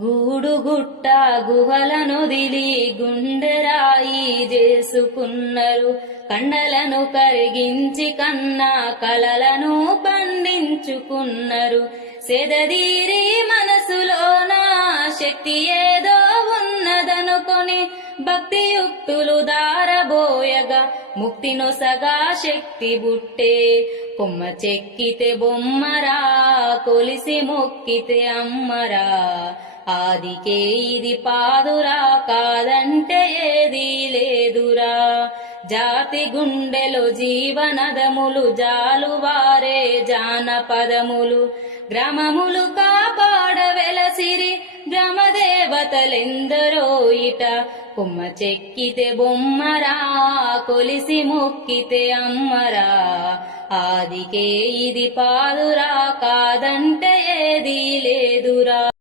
గూడుగుట్ట గుహలనొదిలి గుండెరాయి చేసుకున్నారు. కండలను కరిగించి కన్నా కలలను పండించుకున్నారు. సెదదీరి మనసులోన శక్తి ఏదో ఉన్నదనుకొని భక్తియుక్తులు దారబోయగా ముక్తినొసగా శక్తి బుట్టే. కొమ్మ చెక్కితే బొమ్మరా, కొలిసి మొక్కితే అమ్మరా, ఆదికే ఇది పాదురా, కాదంటే ఏదీ లేదురా. జాతి గుండెలో జీవనదములు, జాలువారే జానపదములు, గ్రామములు కాపాడ వెలసిరి గ్రామదేవతలెందరో ఇట. కొమ్మ చెక్కితే బొమ్మరా, కొలిసి మొక్కితే అమ్మరా, ఆదికే ఇది పాదురా, కాదంటే ఏదీ లేదురా.